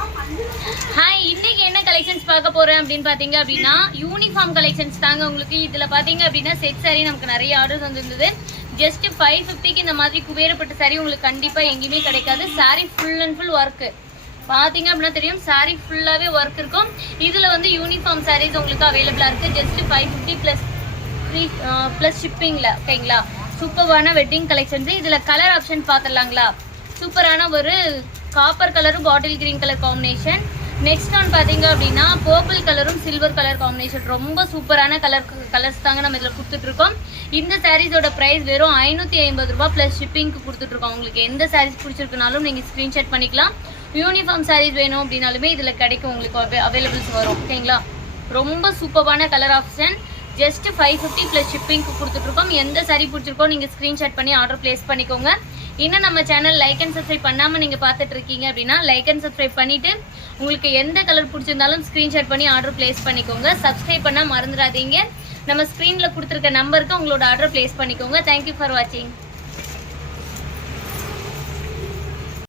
Hi, இன்னைக்கு என்ன collections பார்க்க போறேன் அப்படின்னு பாத்தீங்க அப்படின்னா யூனிஃபார்ம் கலெக்ஷன்ஸ் தாங்க. உங்களுக்கு இதுல பாத்தீங்க அப்படின்னா செட் சாரி நமக்கு நிறைய ஆர்டர்ஸ் வந்திருந்தது. ஜஸ்ட் 550க்கு இந்த மாதிரி குபேரப்பட்ட சாரி உங்களுக்கு கண்டிப்பா எங்கேயுமே கிடைக்காது. Sorry full and full work பாத்தீங்க அப்படின்னா தெரியும். சாரி ஃபுல்லாவே ஒர்க் இருக்கும். இதுல வந்து யூனிஃபார்ம் சாரீஸ் உங்களுக்கு அவைலபிளா இருக்கு. ஜஸ்ட் 550 பிளஸ் ஷிப்பிங்ல. ஓகேங்களா, சூப்பரான வெட்டிங் கலெக்ஷன்ஸ். இதுல கலர் ஆப்ஷன் பாத்துடலாங்களா. சூப்பரான ஒரு காப்பர் கலரும் bottle green colour combination. Next one பாத்தீங்க அப்படின்னா பர்பிள் கலரும் சில்வர் கலர் காம்பினேஷன். ரொம்ப சூப்பரான கலர்ஸ் தாங்க நம்ம இதுல கொடுத்துட்டு இருக்கோம். இந்த சாரீஸோட பிரைஸ் வெறும் 550 ரூபாய் பிளஸ் ஷிப்பிங்க்கு கொடுத்துட்டு இருக்கோம். உங்களுக்கு எந்த சாரீஸ் பிடிச்சிருக்குனாலும் நீங்க ஸ்கிரீன்ஷாட் பண்ணிக்கலாம். யூனிஃபார்ம் சாரீஸ் வேணும் அப்படின்னாலுமே இதுல கிடைக்கும், உங்களுக்கு அவைலபிள்ஸ் வரும். ஓகேங்களா, ரொம்ப சூப்பரான கலர் ஆப்ஷன். ஜஸ்ட் 550 பிளஸ் ஷிப்பிங்க்கு கொடுத்துட்டு இருக்கோம். எந்த சாரீ பிடிச்சிருக்கோ நீங்க ஸ்கிரீன்ஷாட் பண்ணி ஆர்டர் பிளேஸ் பண்ணிக்கோங்க. இன்னும் நம்ம சேனல் லைக் அண்ட் சப்ஸ்கிரைப் பண்ணாம நீங்க பார்த்துட்டு இருக்கீங்க அப்படின்னா லைக் அண்ட் சப்ஸ்கிரைப் பண்ணிட்டு உங்களுக்கு எந்த கலர் பிடிச்சிருந்தாலும் ஸ்கிரீன்ஷாட் பண்ணி ஆர்டர் பிளேஸ் பண்ணிக்கோங்க. சப்ஸ்கிரைப் பண்ண மறந்துடாதீங்க. நம்ம ஸ்கிரீன்ல கொடுத்துருக்க நம்பருக்கு உங்களோட ஆர்டர் பிளேஸ் பண்ணிக்கோங்க. தேங்க்யூ ஃபார் வாட்சிங்.